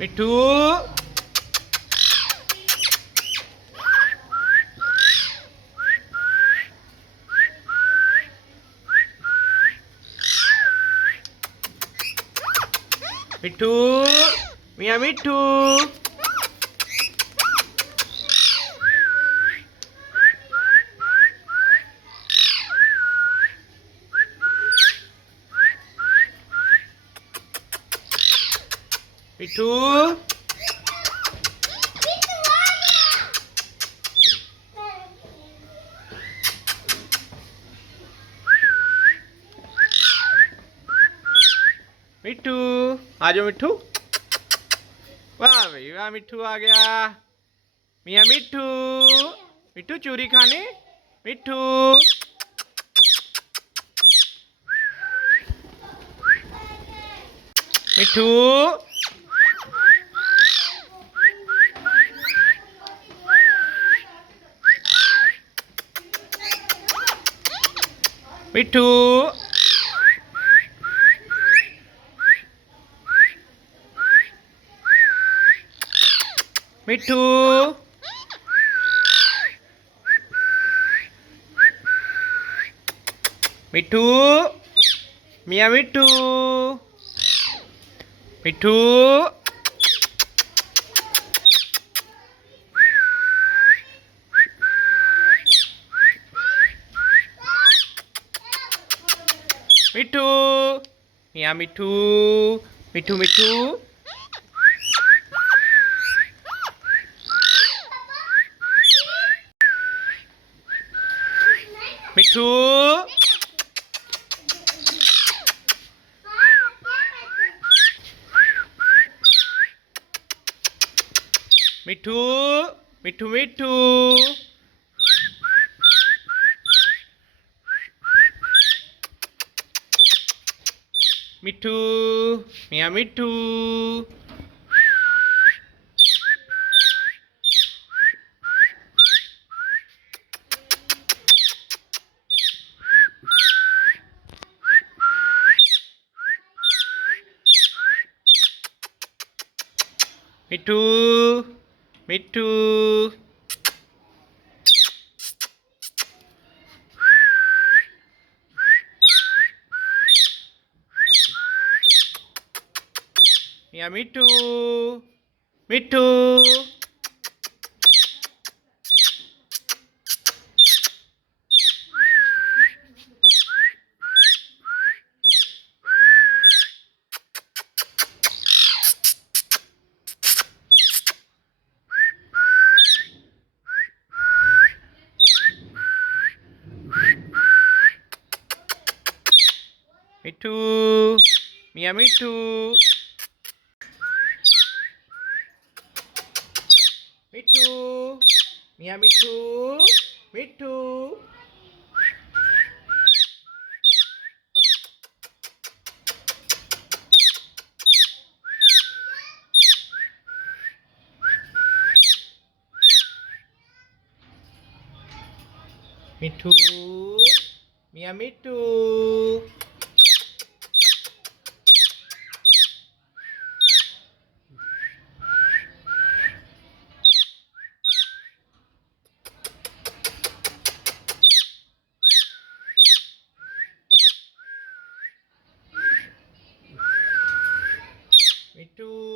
मिट्ठू मिट्ठू मियाँ मिट्ठू मिट्ठू मिट्ठू आ जाओ मिट्ठू वाह भाई वाह मिट्ठू आ गया मियाँ मिट्ठू मिट्ठू चूरी खाने मिट्ठू मिट्ठू मिट्ठू मिट्ठू मिट्ठू मियाँ मिट्ठू मिट्ठू मिट्ठू मियाँ मिट्ठू मिट्ठू मिट्ठू मिट्ठू मिट्ठू मिट्ठू मिट्ठू मिट्ठू मियाँ मिट्ठू मिट्ठू मिट्ठू मियाँ मिट्ठू मिट्ठू मिट्ठू मियाँ मिट्ठू मिट्ठू मियाँ मिट्ठू मिट्ठू मिट्ठू मियाँ मिट्ठू मिट्ठू